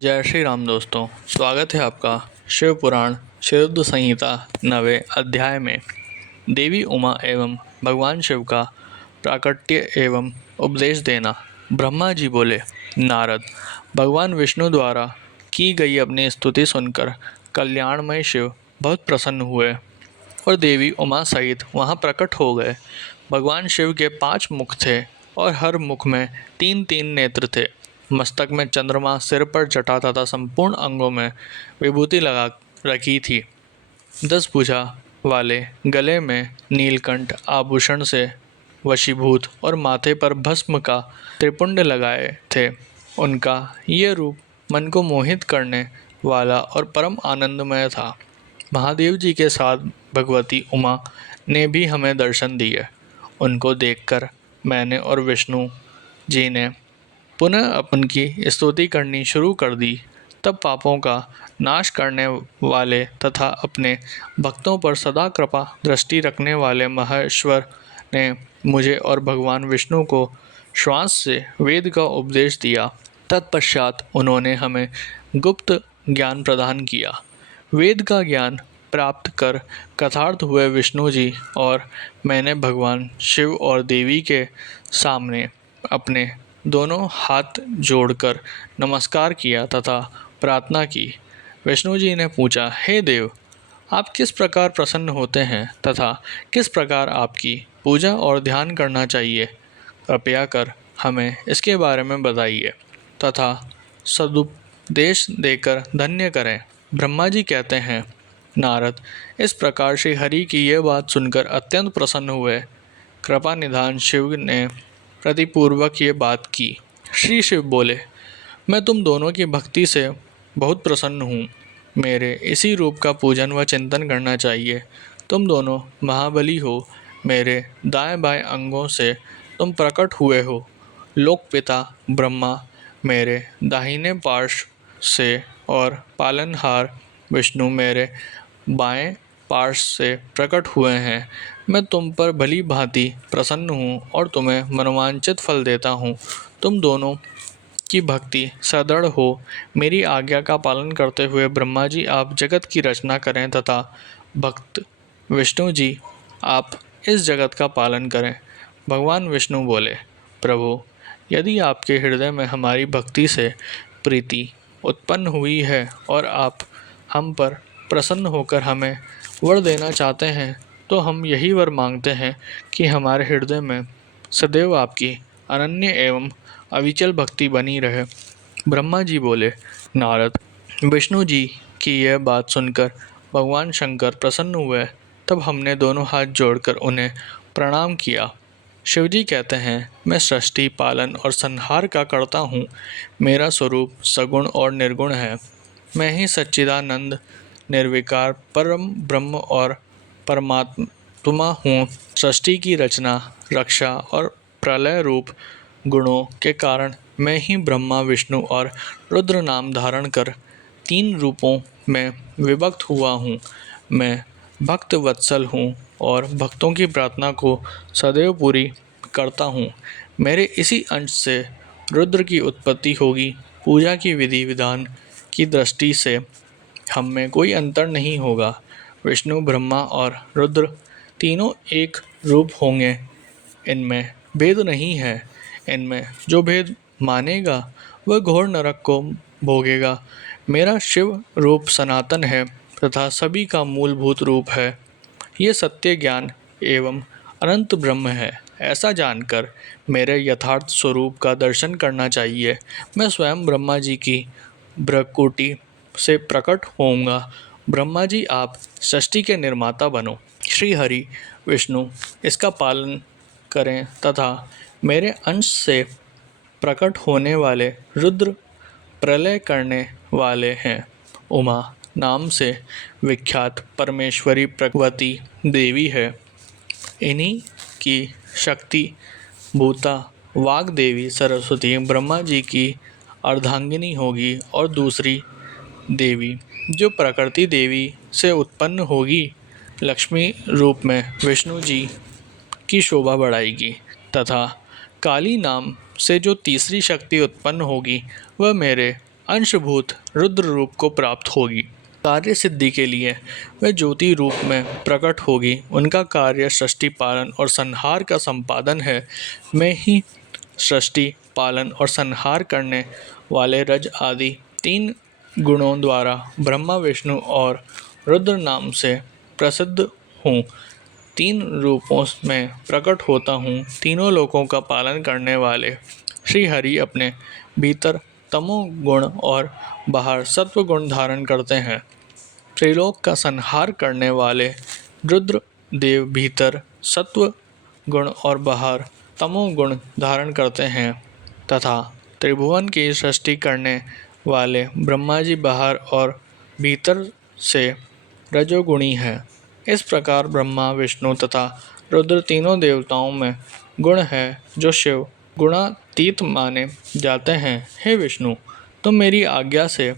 जय श्री राम दोस्तों, स्वागत है आपका शिव पुराण शिवरुद्र संहिता 9वें अध्याय में। देवी उमा एवं भगवान शिव का प्राकट्य एवं उपदेश देना। ब्रह्मा जी बोले, नारद, भगवान विष्णु द्वारा की गई अपनी स्तुति सुनकर कल्याणमय शिव बहुत प्रसन्न हुए और देवी उमा सहित वहाँ प्रकट हो गए। भगवान शिव के 5 मुख थे और हर मुख में 3-3 नेत्र थे। मस्तक में चंद्रमा, सिर पर जटा तथा संपूर्ण अंगों में विभूति लगा रखी थी। 10 भुजा वाले गले में नीलकंठ आभूषण से वशीभूत और माथे पर भस्म का त्रिपुंड लगाए थे। उनका ये रूप मन को मोहित करने वाला और परम आनंदमय था। महादेव जी के साथ भगवती उमा ने भी हमें दर्शन दिए। उनको देखकर मैंने और विष्णु जी ने पुनः उनकी स्तुति करनी शुरू कर दी। तब पापों का नाश करने वाले तथा अपने भक्तों पर सदा कृपा दृष्टि रखने वाले महेश्वर ने मुझे और भगवान विष्णु को श्वास से वेद का उपदेश दिया। तत्पश्चात उन्होंने हमें गुप्त ज्ञान प्रदान किया। वेद का ज्ञान प्राप्त कर कृतार्थ हुए विष्णु जी और मैंने भगवान शिव और देवी के सामने अपने दोनों हाथ जोड़कर नमस्कार किया तथा प्रार्थना की। विष्णु जी ने पूछा, हे देव, आप किस प्रकार प्रसन्न होते हैं तथा किस प्रकार आपकी पूजा और ध्यान करना चाहिए? कृपया कर हमें इसके बारे में बताइए तथा सदुपदेश देकर धन्य करें। ब्रह्मा जी कहते हैं, नारद, इस प्रकार श्री हरि की यह बात सुनकर अत्यंत प्रसन्न हुए। कृपा निधान शिव ने प्रतिपूर्वक ये बात की। श्री शिव बोले, मैं तुम दोनों की भक्ति से बहुत प्रसन्न हूँ। मेरे इसी रूप का पूजन व चिंतन करना चाहिए। तुम दोनों महाबली हो। मेरे दाएं बाएं अंगों से तुम प्रकट हुए हो। लोकपिता ब्रह्मा मेरे दाहिने पार्श्व से और पालनहार विष्णु मेरे बाएं पार्श्व से प्रकट हुए हैं। मैं तुम पर भली भांति प्रसन्न हूँ और तुम्हें मनोवांछित फल देता हूँ। तुम दोनों की भक्ति सदृढ़ हो। मेरी आज्ञा का पालन करते हुए ब्रह्मा जी आप जगत की रचना करें तथा भक्त विष्णु जी आप इस जगत का पालन करें। भगवान विष्णु बोले, प्रभु, यदि आपके हृदय में हमारी भक्ति से प्रीति उत्पन्न हुई है और आप हम पर प्रसन्न होकर हमें वर देना चाहते हैं, तो हम यही वर मांगते हैं कि हमारे हृदय में सदैव आपकी अनन्य एवं अविचल भक्ति बनी रहे। ब्रह्मा जी बोले, नारद, विष्णु जी की यह बात सुनकर भगवान शंकर प्रसन्न हुए। तब हमने दोनों हाथ जोड़कर उन्हें प्रणाम किया। शिवजी कहते हैं, मैं सृष्टि, पालन और संहार का करता हूँ। मेरा स्वरूप सगुण और निर्गुण है। मैं ही सच्चिदानंद निर्विकार परम ब्रह्म और परमात्मा हूँ। सृष्टि की रचना, रक्षा और प्रलय रूप गुणों के कारण मैं ही ब्रह्मा, विष्णु और रुद्र नाम धारण कर 3 रूपों में विभक्त हुआ हूँ। मैं भक्त वत्सल हूँ और भक्तों की प्रार्थना को सदैव पूरी करता हूँ। मेरे इसी अंश से रुद्र की उत्पत्ति होगी। पूजा की विधि विधान की दृष्टि से हम में कोई अंतर नहीं होगा। विष्णु, ब्रह्मा और रुद्र तीनों एक रूप होंगे। इनमें भेद नहीं है। इनमें जो भेद मानेगा वह घोर नरक को भोगेगा। मेरा शिव रूप सनातन है तथा सभी का मूलभूत रूप है। ये सत्य ज्ञान एवं अनंत ब्रह्म है। ऐसा जानकर मेरे यथार्थ स्वरूप का दर्शन करना चाहिए। मैं स्वयं ब्रह्मा जी की भ्रकुटी से प्रकट होऊंगा। ब्रह्मा जी आप सृष्टि के निर्माता बनो। श्री हरि विष्णु इसका पालन करें तथा मेरे अंश से प्रकट होने वाले रुद्र प्रलय करने वाले हैं। उमा नाम से विख्यात परमेश्वरी प्रकृति देवी है। इन्हीं की शक्ति भूता वाग देवी सरस्वती ब्रह्मा जी की अर्धांगिनी होगी और दूसरी देवी जो प्रकृति देवी से उत्पन्न होगी लक्ष्मी रूप में विष्णु जी की शोभा बढ़ाएगी तथा काली नाम से जो तीसरी शक्ति उत्पन्न होगी वह मेरे अंशभूत रुद्र रूप को प्राप्त होगी। कार्य सिद्धि के लिए वे ज्योति रूप में प्रकट होगी। उनका कार्य सृष्टि पालन और संहार का संपादन है। मैं ही सृष्टि पालन और संहार करने वाले रज आदि 3 गुणों द्वारा ब्रह्मा विष्णु और रुद्र नाम से प्रसिद्ध हूँ। 3 रूपों में प्रकट होता हूँ। तीनों लोकों का पालन करने वाले श्री हरि अपने भीतर तमो गुण और बाहर सत्व गुण धारण करते हैं। त्रिलोक का संहार करने वाले रुद्र देव भीतर सत्व गुण और बाहर तमो गुण धारण करते हैं तथा त्रिभुवन की सृष्टि करने वाले ब्रह्मा जी बाहर और भीतर से रजोगुणी हैं। इस प्रकार ब्रह्मा विष्णु तथा रुद्र तीनों देवताओं में गुण है जो शिव गुणातीत माने जाते हैं। हे विष्णु, तुम मेरी आज्ञा से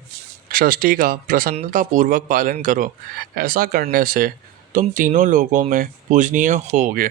सृष्टि का प्रसन्नतापूर्वक पालन करो। ऐसा करने से तुम तीनों लोकों में पूजनीय होगे।